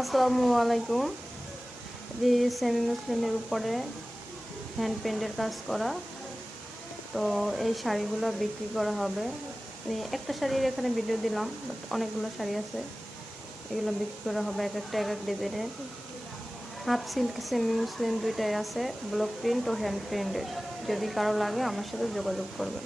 আসসালামু আলাইকুম। সেমি মুসলিমের উপরে হ্যান্ড পেন্টের কাজ করা। তো এই শাড়িগুলো বিক্রি করা হবে। একটা শাড়ির এখানে ভিডিও দিলাম, বাট অনেকগুলো শাড়ি আছে, এগুলো বিক্রি করা হবে এক একটা এক এক ডিজাইনের। হাফ সিল্ক সেমি মুসলিম দুইটাই আছে, ব্লক প্রিন্ট ও হ্যান্ড প্রিন্টের। যদি কারো লাগে আমার সাথে যোগাযোগ করবেন।